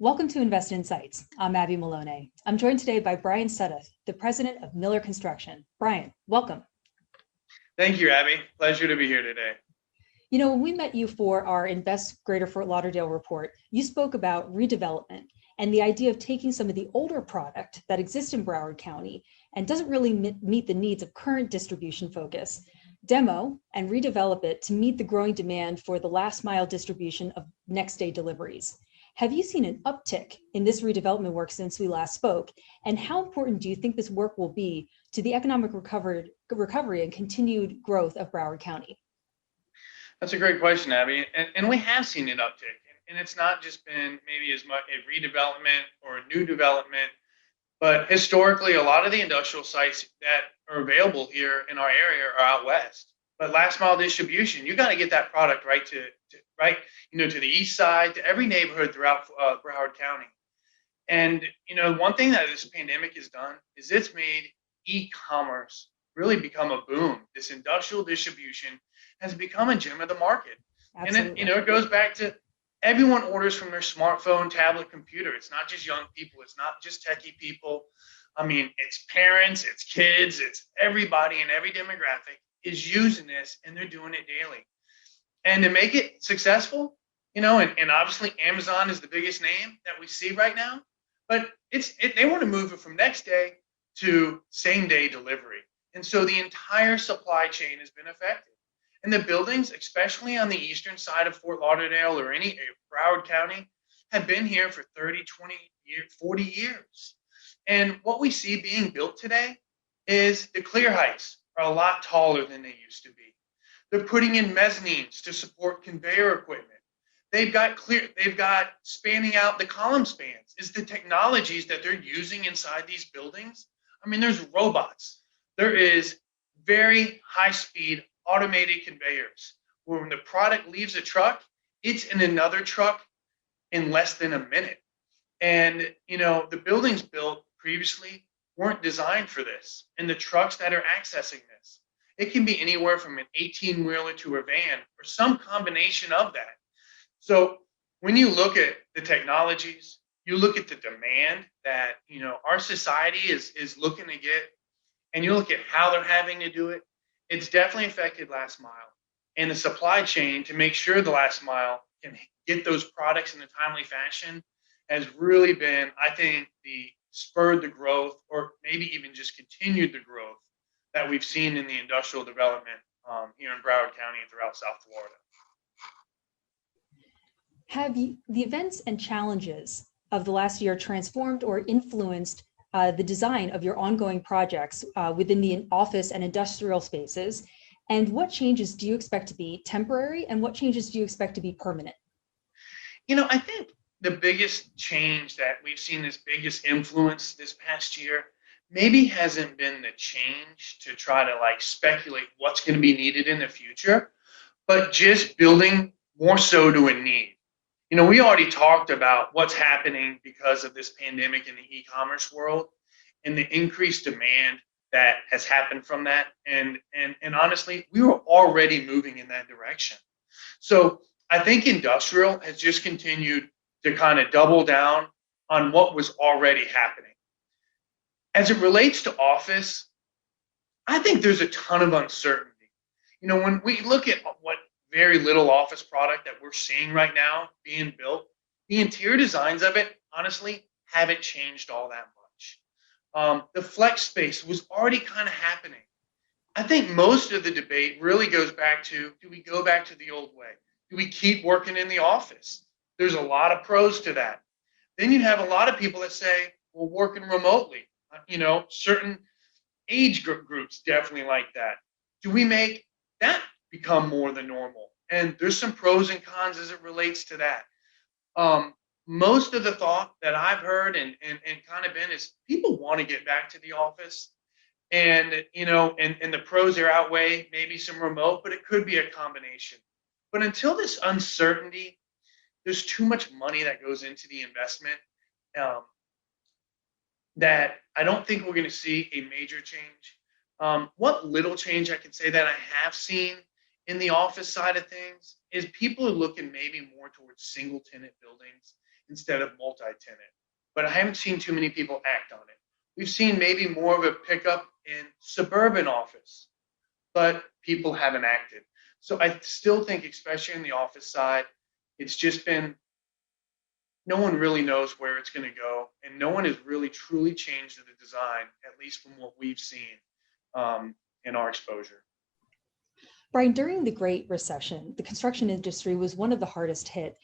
Welcome to Invest Insights. I'm Abby Malone. I'm joined today by Brian Sudduth, the president of Miller Construction. Brian, welcome. Thank you, Abby. Pleasure to be here today. You know, when we met you for our Invest Greater Fort Lauderdale report, you spoke about redevelopment and the idea of taking some of the older product that exists in Broward County and doesn't really meet the needs of current distribution focus, demo and redevelop it to meet the growing demand for the last mile distribution of next day deliveries. Have you seen an uptick in this redevelopment work since we last spoke? And how important do you think this work will be to the economic recovery and continued growth of Broward County? That's a great question, Abby. And we have seen an uptick. And it's not just been maybe as much a redevelopment or a new development, but historically, a lot of the industrial sites that are available here in our area are out west. But last mile distribution, you got to get that product right to the east side, to every neighborhood throughout Broward County. And one thing that this pandemic has done is it's made e-commerce really become a boom. This industrial distribution has become a gem of the market. Absolutely. And it goes back to everyone orders from their smartphone, tablet, computer. It's not just young people. It's not just techie people. I mean, it's parents, it's kids, it's everybody in every demographic is using this, and they're doing it daily. And to make it successful, and obviously Amazon is the biggest name that we see right now, but they want to move it from next day to same day delivery. And so the entire supply chain has been affected. And the buildings, especially on the eastern side of Fort Lauderdale or any Broward County, have been here for 30, 20 years, 40 years. And what we see being built today is the clear heights are a lot taller than they used to be. They're putting in mezzanines to support conveyor equipment. They've got spanning out the column spans. Is the technologies that they're using inside these buildings. I mean, there's robots. There is very high speed automated conveyors where when the product leaves a truck, it's in another truck in less than a minute. And, the buildings built previously weren't designed for this. And the trucks that are accessing this, it can be anywhere from an 18-wheeler to a van or some combination of that. So when you look at the technologies, you look at the demand that, our society is looking to get, and you look at how they're having to do it, it's definitely affected last mile and the supply chain to make sure the last mile can get those products in a timely fashion has really been, I think, spurred the growth or maybe even just continued the growth that we've seen in the industrial development here in Broward County and throughout South Florida. Have the events and challenges of the last year transformed or influenced the design of your ongoing projects within the office and industrial spaces? And what changes do you expect to be temporary and what changes do you expect to be permanent? I think the biggest change that we've seen, this biggest influence this past year, maybe hasn't been the change to try to speculate what's going to be needed in the future, but just building more so to a need. We already talked about what's happening because of this pandemic in the e-commerce world and the increased demand that has happened from that. And honestly, we were already moving in that direction. So I think industrial has just continued to kind of double down on what was already happening. As it relates to office, I think there's a ton of uncertainty. When we look at what very little office product that we're seeing right now being built, the interior designs of it, honestly, haven't changed all that much. The flex space was already kind of happening. I think most of the debate really goes back to, do we go back to the old way? Do we keep working in the office? There's a lot of pros to that. Then you have a lot of people that say, well, working remotely. Certain age groups definitely like that. Do we make that become more the normal? And there's some pros and cons as it relates to that. Most of the thought that I've heard and kind of been is people want to get back to the office. And, and the pros are outweigh maybe some remote, but it could be a combination. But until this uncertainty, there's too much money that goes into the investment that I don't think we're going to see a major change. What little change I can say that I have seen in the office side of things is people are looking maybe more towards single tenant buildings instead of multi-tenant. But I haven't seen too many people act on it. We've seen maybe more of a pickup in suburban office, but people haven't acted. So I still think, especially in the office side, it's just been, no one really knows where it's going to go, and no one has really truly changed the design, at least from what we've seen in our exposure. Brian, during the Great Recession, the construction industry was one of the hardest hit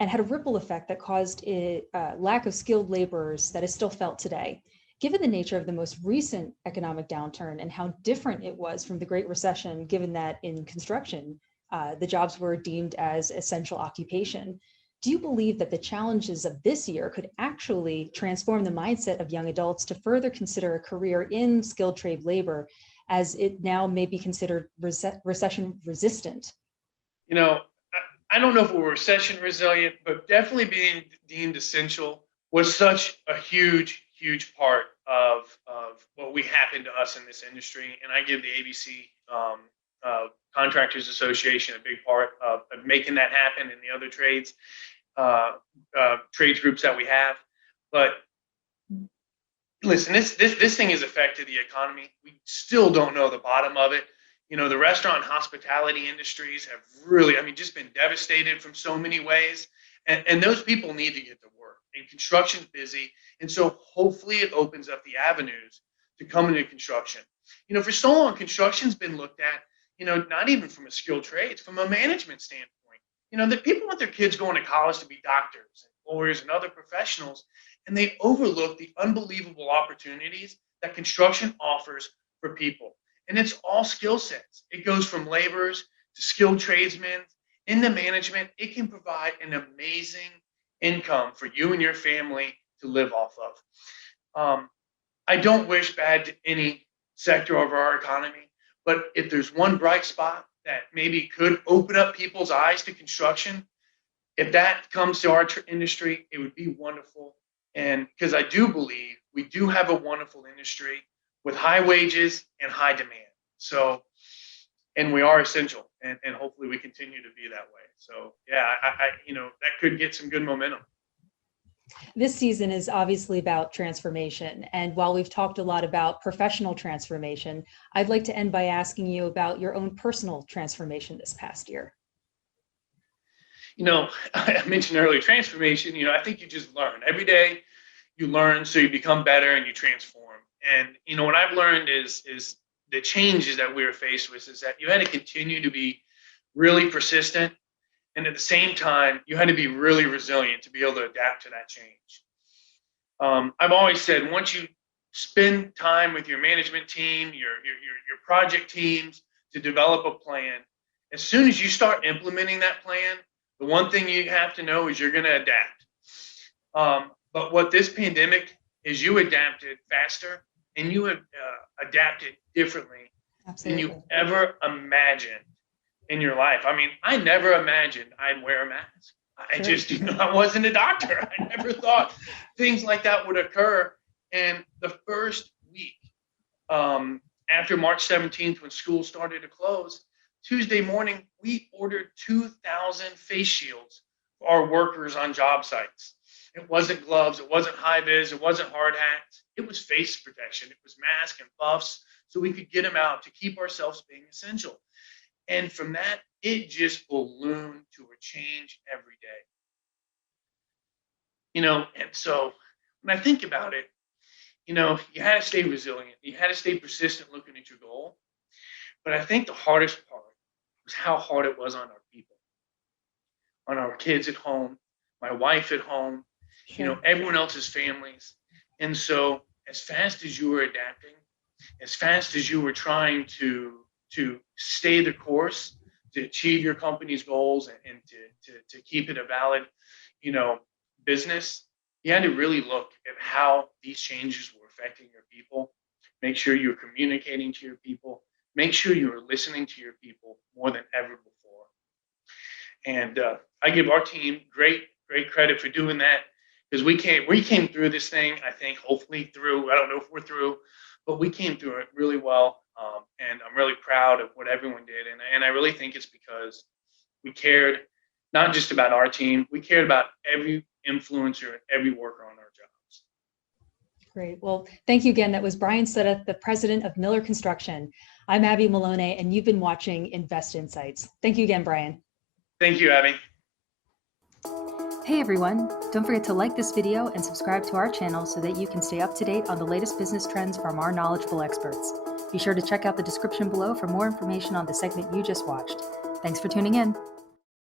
and had a ripple effect that caused a lack of skilled laborers that is still felt today. Given the nature of the most recent economic downturn and how different it was from the Great Recession, given that in construction, the jobs were deemed as essential occupation, do you believe that the challenges of this year could actually transform the mindset of young adults to further consider a career in skilled trade labor, as it now may be considered recession resistant? You know, I don't know if we're recession resilient, but definitely being deemed essential was such a huge, huge part of what we happened to us in this industry. And I give the ABC Contractors Association a big part of making that happen in the other trades groups that we have. But listen, this thing has affected the economy. We still don't know the bottom of it. You know, the restaurant and hospitality industries have really, I mean, just been devastated from so many ways. And those people need to get to work. And construction's busy. And so hopefully it opens up the avenues to come into construction. You know, for so long, construction's been looked at, you know, not even from a skilled trades, from a management standpoint. You know, that people want their kids going to college to be doctors and lawyers and other professionals, and they overlook the unbelievable opportunities that construction offers for people. And it's all skill sets. It goes from laborers to skilled tradesmen into management. It can provide an amazing income for you and your family to live off of. I don't wish bad to any sector of our economy, but if there's one bright spot that maybe could open up people's eyes to construction, if that comes to our industry, it would be wonderful. And because I do believe we do have a wonderful industry with high wages and high demand. So, and we are essential, and hopefully we continue to be that way. So yeah, I you know, that could get some good momentum. This season is obviously about transformation. And while we've talked a lot about professional transformation, I'd like to end by asking you about your own personal transformation this past year. You know, I mentioned earlier transformation. You know, I think you just learn every day. You learn, so you become better and you transform. And you know, what I've learned is the changes that we were faced with is that you had to continue to be really persistent, and at the same time, you had to be really resilient to be able to adapt to that change. I've always said, once you spend time with your management team, your project teams to develop a plan, as soon as you start implementing that plan, the one thing you have to know is you're going to adapt. But what this pandemic is, you adapted faster and you adapted differently Absolutely. than you ever imagined in your life. I mean, I never imagined I'd wear a mask. I Sure. just, you know, I wasn't a doctor. I never thought things like that would occur. And the first week after March 17th, when school started to close, Tuesday morning, we ordered 2,000 face shields for our workers on job sites. It wasn't gloves, it wasn't high vis, it wasn't hard hats. It was face protection. It was masks and buffs, so we could get them out to keep ourselves being essential. And from that, it just ballooned to a change every day. You know, and so when I think about it, you know, you had to stay resilient. You had to stay persistent looking at your goal. But I think the hardest part was how hard it was on our people, on our kids at home, my wife at home, you know, Sure. everyone else's families. And so as fast as you were adapting, as fast as you were trying to stay the course, to achieve your company's goals, and to keep it a valid, you know, business, you had to really look at how these changes were affecting your people. Make sure you're communicating to your people. Make sure you are listening to your people more than ever before. And I give our team great credit for doing that, because we came through this thing. I think hopefully through. I don't know if we're through, but we came through it really well. And I'm really proud of what everyone did. And I really think it's because we cared not just about our team. We cared about influencer and every worker on our jobs. Great. Well, thank you again. That was Brian Sudduth, the president of Miller Construction. I'm Abby Maloney, and you've been watching Invest Insights. Thank you again, Brian. Thank you, Abby. Hey everyone, don't forget to like this video and subscribe to our channel so that you can stay up to date on the latest business trends from our knowledgeable experts. Be sure to check out the description below for more information on the segment you just watched. Thanks for tuning in.